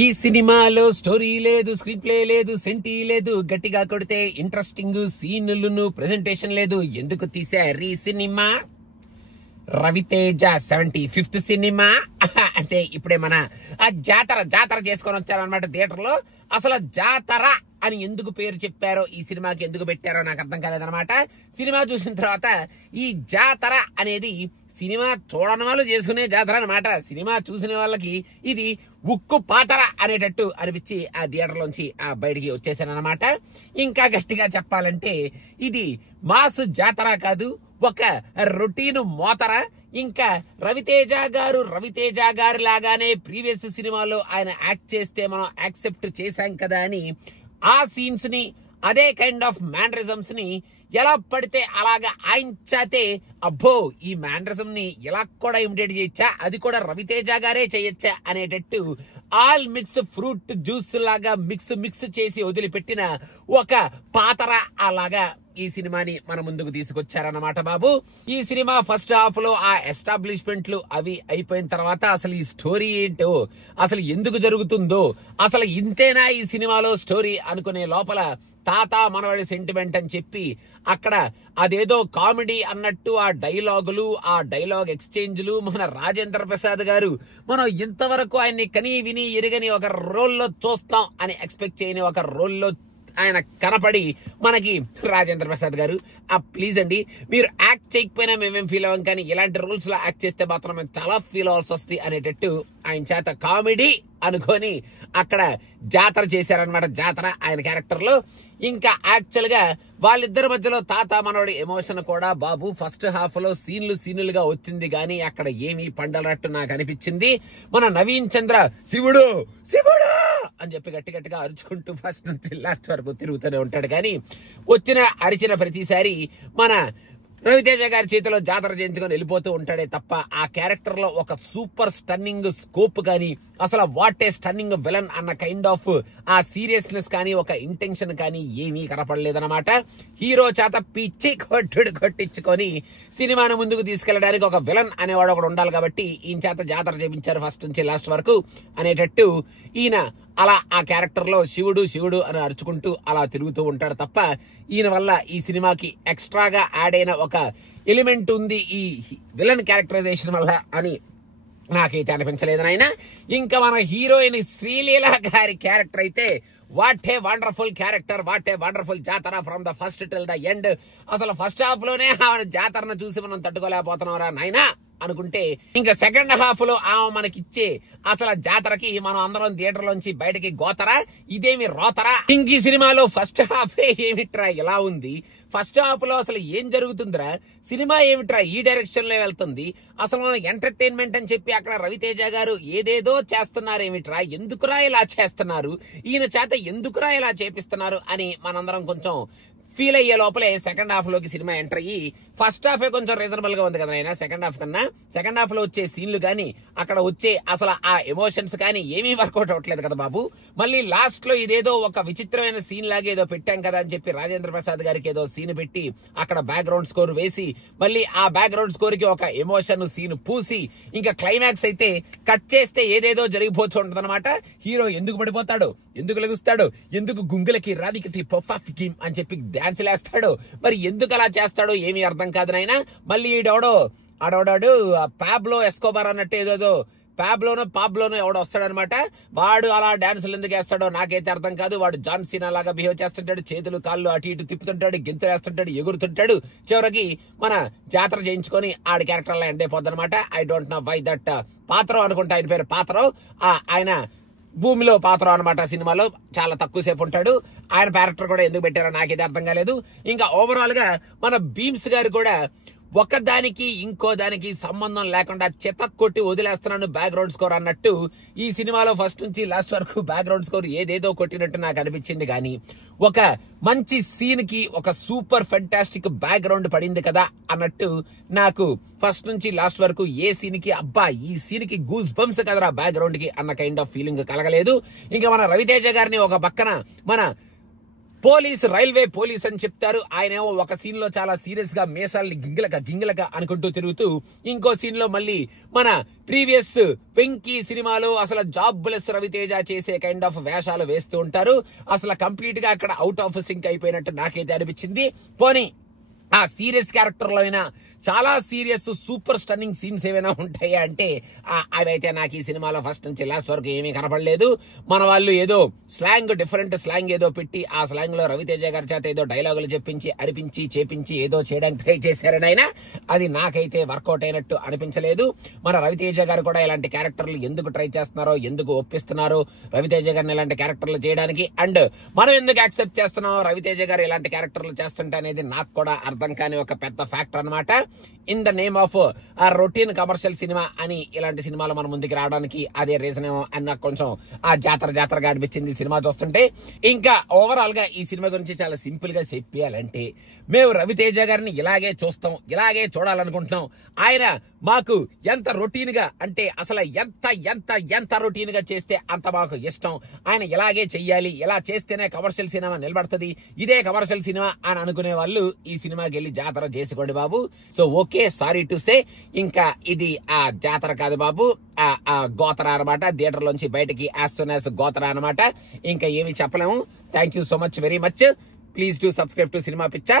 ఈ సినిమాలో స్టోరీ లేదు, స్క్రీన్ ప్లే లేదు, సెంటీ లేదు, గట్టిగా కొడితే ఇంట్రెస్టింగ్ సీన్లను ప్రెజెంటేషన్ లేదు. ఎందుకు తీశారు ఈ సినిమా? రవితేజ 75th సినిమా అంటే ఇప్పుడే మన జాతర చేసుకొని వచ్చారనమాట థియేటర్ లో. అసలు జాతర అని ఎందుకు పేరు చెప్పారో, ఈ సినిమాకి ఎందుకు పెట్టారో నాకు అర్థం కాలేదనమాట. సినిమా చూసిన తర్వాత ఈ జాతర అనేది సినిమా చూడని వాళ్ళు చేసుకునే జాతర అనమాట. సినిమా చూసిన వాళ్ళకి ఇది ఉక్కు పాతర అనేటట్టు అనిపించి ఆ థియేటర్ లోంచి బయటికి వచ్చేసాను అనమాట. ఇంకా గట్టిగా చెప్పాలంటే ఇది మాస్ జాతర కాదు, ఒక రొటీన్ మోతర. ఇంకా రవితేజ గారు లాగానే ప్రీవియస్ సినిమాలో ఆయన యాక్ట్ చేస్తే మనం యాక్సెప్ట్ చేశాం కదా అని ఆ సీన్స్ ని, అదే కైండ్ ఆఫ్ మ్యానరిజమ్స్ ని ఎలా పడితే అలాగా ఆయించాతే, అబ్బో ఈ మ్యానరిజం ని ఎలా కూడా ఇమిటేట్ చేయొచ్చా, అది కూడా రవితేజ గారే చేయొచ్చా అనేటట్టు ఆల్ మిక్స్ ఫ్రూట్ జ్యూస్ లాగా మిక్స్ చేసి వదిలిపెట్టిన ఒక పాతర అలాగా ఈ సినిమాని మన ముందుకు తీసుకొచ్చారన్నమాట బాబు. ఈ సినిమా ఫస్ట్ హాఫ్ లో ఆ ఎస్టాబ్లిష్మెంట్లు అవి అయిపోయిన తర్వాత అసలు ఈ స్టోరీ ఏంటో, అసలు ఎందుకు జరుగుతుందో, అసలు ఇంతేనా ఈ సినిమాలో స్టోరీ అనుకునే లోపల తాత మనవడి సెంటిమెంట్ అని చెప్పి అక్కడ అదేదో కామెడీ అన్నట్టు ఆ డైలాగులు, ఆ డైలాగ్ ఎక్స్చేంజ్లు, మన రాజేంద్ర ప్రసాద్ గారు మనం ఇంతవరకు ఆయన్ని కనీ విని ఎరగని ఒక రోల్లో చూస్తాం అని ఎక్స్పెక్ట్ చేయని ఒక రోల్లో ఆయన కనపడి మనకి రాజేంద్ర ప్రసాద్ గారు ప్లీజ్ అండి, మీరు యాక్ట్ చేయకపోయినా మేమేం ఫీల్ అవ్వం, కానీ ఇలాంటి రోల్స్ లో యాక్ట్ చేస్తే మాత్రం మేము చాలా ఫీల్ అవ్వాల్సి వస్తుంది అనేటట్టు ఆయన చేత కామెడీ అనుకొని అక్కడ జాతర చేశారనమాట. జాతర ఆయన క్యారెక్టర్ లో. ఇంకా యాక్చువల్ గా వాళ్ళిద్దరి మధ్యలో తాత మనోడి ఎమోషన్ కూడా బాబు ఫస్ట్ హాఫ్ లో సీన్లుగా వచ్చింది, గానీ అక్కడ ఏమీ పండలట్టు నాకు అనిపించింది. మన నవీన్ చంద్ర శివుడు అని చెప్పి గట్టిగా అరుచుకుంటూ ఫస్ట్ నుంచి లాస్ట్ వరకు తిరుగుతూనే ఉంటాడు, కానీ అరిచిన ప్రతిసారి మన రవితేజ గారి చేతిలో జాతర చేయించుకొని వెళ్ళిపోతూ ఉంటాడే తప్ప ఆ క్యారెక్టర్ లో ఒక సూపర్ స్టన్నింగ్ స్కోప్ కానీ, అసలు వాట్ ఏ స్టన్నింగ్ విలన్ అన్న కైండ్ ఆఫ్ ఆ సీరియస్నెస్ కానీ, ఒక ఇంటెన్షన్ కానీ ఏమీ కనపడలేదన్నమాట. హీరో చేత పిచ్చి కొట్టించుకొని సినిమాను ముందుకు తీసుకెళ్లడానికి ఒక విలన్ అనేవాడు ఒకడు ఉండాలి, కాబట్టి ఈయన చేత జాతర చేయించారు ఫస్ట్ నుంచి లాస్ట్ వరకు అనేటట్టు ఈయన అలా ఆ క్యారెక్టర్ లో శివుడు అని అరుచుకుంటూ అలా తిరుగుతూ ఉంటాడు తప్ప ఈయన వల్ల ఈ సినిమాకి ఎక్స్ట్రాగా యాడ్ అయిన ఒక ఎలిమెంట్ ఉంది ఈ విలన్ క్యారెక్టరైజేషన్ వల్ల అని నాకైతే అనిపించలేదు నాయన. ఇంకా మన హీరోయిన్ శ్రీలీల గారి క్యారెక్టర్ అయితే what a wonderful character, what a wonderful jathara from the first till the end. అసలు ఫస్ట్ హాఫ్ లోనే ఆమె జాతరను చూసి మనం తట్టుకోలేకపోతున్నారా నాయనా అనుకుంటే, ఇంకా సెకండ్ హాఫ్ లో ఆమె మనకిచ్చే అసలు జాతరకి మనం అందరం థియేటర్ లోంచి బయటకి గోతరా, ఇదేమి రోతరా. ఇంక ఈ సినిమాలో ఫస్ట్ హాఫ్ ఏమిట్రా ఇలా ఉంది, ఫస్ట్ హాఫ్ లో అసలు ఏం జరుగుతుందిరా, సినిమా ఏమిట్రా ఈ డైరెక్షన్ లో వెళ్తుంది, అసలు ఎంటర్టైన్మెంట్ అని చెప్పి అక్కడ రవితేజ గారు ఏదేదో చేస్తున్నారు ఏమిట్రా, ఎందుకురా ఇలా చేస్తున్నారు, ఈయన చేత ఎందుకురా ఇలా చేపిస్తున్నారు అని మనందరం కొంచెం ఫీల్ అయ్యే లోపలే సెకండ్ హాఫ్ లోకి సినిమా ఎంటర్ అయ్యి, ఫస్ట్ హాఫ్ కొంచెం రీజనబుల్ గా ఉంది కదా ఆయన సెకండ్ హాఫ్ కన్నా. సెకండ్ హాఫ్ లో వచ్చే సీన్లు గానీ, అక్కడ వచ్చే అసలు ఆ ఎమోషన్స్ కానీ ఏమీ వర్కౌట్ అవ్వట్లేదు కదా బాబు. మళ్ళీ లాస్ట్ లో ఇదేదో ఒక విచిత్రమైన సీన్ లాగా ఏదో పెట్టాం కదా అని చెప్పి రాజేంద్ర ప్రసాద్ గారికి ఏదో సీన్ పెట్టి అక్కడ బ్యాక్గ్రౌండ్ స్కోర్ వేసి, మళ్ళీ ఆ బ్యాక్గ్రౌండ్ స్కోర్ కి ఒక ఎమోషన్ సీన్ పూసి, ఇంకా క్లైమాక్స్ అయితే కట్ చేస్తే ఏదేదో జరిగిపోతూ ఉంటది అనమాట. హీరో ఎందుకు పడిపోతాడు, ఎందుకు లెగుస్తాడు, ఎందుకు గుంగులకి రాధికటి పొఫాఫికి అని చెప్పి డాన్స్ లేస్తాడు, మరి ఎందుకు అలా చేస్తాడో ఏమీ అర్థం కాదు నాయన. మళ్ళీ ఆడోడాడు పాబ్లో ఎస్కోబార్ అన్నట్టు ఏదో పాబ్లోనో ఎవడో వస్తాడనమాట. వాడు అలా డాన్సులు ఎందుకు వేస్తాడో నాకైతే అర్థం కాదు. వాడు జాన్ సీనా లాగా బిహేవ్ చేస్తుంటాడు, చేతులు కాళ్ళు అటు ఇటు తిప్పుతుంటాడు, గెంతులు వేస్తుంటాడు, ఎగురుతుంటాడు. చివరికి మన జాతర చేయించుకొని ఆడి క్యారెక్టర్ అలా ఎండ్ అయిపోద్ది అనమాట. I don't know why that Patro అనుకుంటా ఆయన పేరు, పాత్రో. ఆయన భూమిలో పాత్ర అనమాట. సినిమాలో చాలా తక్కువ సేపు ఉంటాడు. ఆయన క్యారెక్టర్ కూడా ఎందుకు పెట్టారో నాకైతే అర్థం కాలేదు. ఇంకా ఓవరాల్ గా మన భీమ్స్ గారు కూడా ఒకదానికి ఇంకో దానికి సంబంధం లేకుండా కొట్టి వదిలేస్తున్నాను బ్యాక్గ్రౌండ్ స్కోర్ అన్నట్టు ఈ సినిమాలో ఫస్ట్ నుంచి లాస్ట్ వరకు బ్యాక్గ్రౌండ్ స్కోర్ ఏదేదో కొట్టినట్టు నాకు అనిపించింది. కానీ ఒక మంచి సీన్ కి ఒక సూపర్ ఫెంటాస్టిక్ బ్యాక్గ్రౌండ్ పడింది కదా అన్నట్టు నాకు ఫస్ట్ నుంచి లాస్ట్ వరకు ఏ సీన్ కి అబ్బా ఈ సీన్ కి గూస్ బంప్స్ కదరా బ్యాక్గ్రౌండ్ కి అన్న కైండ్ ఆఫ్ ఫీలింగ్ కలగలేదు. ఇంకా మన రవితేజ గారిని ఒక పక్కన మన పోలీస్ రైల్వే పోలీస్ అని చెప్తారు. ఆయనేమో ఒక సీన్ లో చాలా సీరియస్ గా మీసాల్ని గింగిలక అనుకుంటూ తిరుగుతూ, ఇంకో సీన్ లో మళ్ళీ మన ప్రీవియస్ వెంకీ సినిమాలో అసలు జాబ్లెస్ రవితేజ చేసే కైండ్ ఆఫ్ వేషాలు వేస్తూ ఉంటారు. అసలు కంప్లీట్ గా అక్కడ అవుట్ ఆఫ్ సింక్ అయిపోయినట్టు నాకైతే అనిపించింది. పోనీ ఆ సీరియస్ క్యారెక్టర్ లో అయినా చాలా సీరియస్ సూపర్ స్టన్నింగ్ సీన్స్ ఏమైనా ఉంటాయా అంటే అవైతే నాకు ఈ సినిమాలో ఫస్ట్ నుంచి లాస్ట్ వరకు ఏమీ కనపడలేదు. మన వాళ్ళు ఏదో స్లాంగ్, డిఫరెంట్ స్లాంగ్ ఏదో పెట్టి ఆ స్లాంగ్ లో రవితేజ గారి చేత ఏదో డైలాగులు చెప్పించి అరిపించి చేపించి ఏదో చేయడానికి ట్రై చేశారని అయినా అది నాకైతే వర్కౌట్ అయినట్టు అనిపించలేదు. మన రవితేజ గారు కూడా ఇలాంటి క్యారెక్టర్లు ఎందుకు ట్రై చేస్తున్నారో, ఎందుకు ఒప్పిస్తున్నారో రవితేజ గారిని ఇలాంటి క్యారెక్టర్లు చేయడానికి, అండ్ మనం ఎందుకు యాక్సెప్ట్ చేస్తున్నాం రవితేజ గారు ఇలాంటి క్యారెక్టర్లు చేస్తుంటే అనేది నాకు కూడా అర్థం కాని ఒక పెద్ద ఫ్యాక్టర్ అనమాట. ఇన్ ద నేమ్ ఆఫ్ ఆ రొటీన్ కమర్షియల్ సినిమా అని ఇలాంటి సినిమాలు మన ముందుకు రావడానికి అదే రీజన్ ఏమో అని నాకు కొంచెం ఆ జాతరగా అనిపించింది సినిమా చూస్తుంటే. ఇంకా ఓవరాల్ గా ఈ సినిమా గురించి చాలా సింపుల్ గా చెప్పాలంటే, మేము రవితేజ గారిని ఇలాగే చూస్తాం, ఇలాగే చూడాలనుకుంటున్నాం. ఆయన మాకు ఎంత రొటీన్ గా అంటే అసలు ఎంత ఎంత ఎంత రొటీన్ గా చేస్తే అంత మాకు ఇష్టం. ఆయన ఇలాగే చెయ్యాలి, ఇలా చేస్తేనే కమర్షియల్ సినిమా నిలబడుతుంది, ఇదే కమర్షియల్ సినిమా అని అనుకునే వాళ్ళు ఈ సినిమాకి వెళ్ళి జాతర చేసుకోండి బాబు. So okay, sorry to say, ఇంకా ఇది ఆ జాతర కాదు బాబు, ఆ గోతర అనమాట. థియేటర్ లోంచి బయటకి యాజ్ సూన్ యాజ్ గోతర అనమాట. ఇంకా ఏమి చెప్పలేము. Thank you so much, very much. Please do subscribe to cinema పిచ్చా.